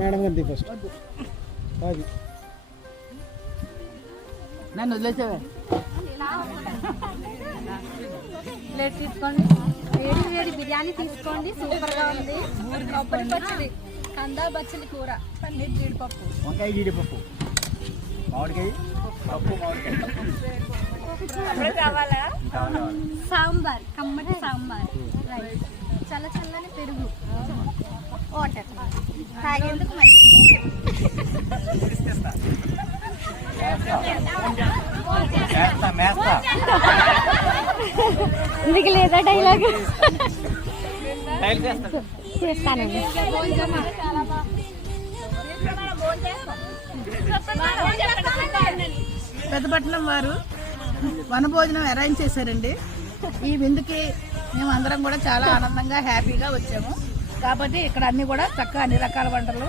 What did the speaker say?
Madam గారి first అది నన్ను వదిలేసావే. ప్లేట్ తీసుకోండి. వేడి వేడి బిర్యానీ తీసుకోండి, సూపర్గా ఉంది. కొబ్బరి పచ్చడి, కందా బచ్చలి కూర, పన్నీర్ జీడిపప్పు, వంకాయ జీడిపప్పు, మామిడికాయ పప్పు, మామిడికాయ సాంబార్, కమ్మటి సాంబార్, రైస్, చల్ల చల్లని పెరుగు, వాటర్ తాగేందుకు మంచిది. మీకు లేదా డైలాగ్? చేస్తానండి. పెద్దపట్నం వారు వనభోజనం అరేంజ్ చేశారండి. ఈ విందుకి మేము అందరం కూడా చాలా ఆనందంగా హ్యాపీగా వచ్చాము. కాబట్టి ఇక్కడ అన్ని కూడా చక్కగా అన్ని రకాల వంటలు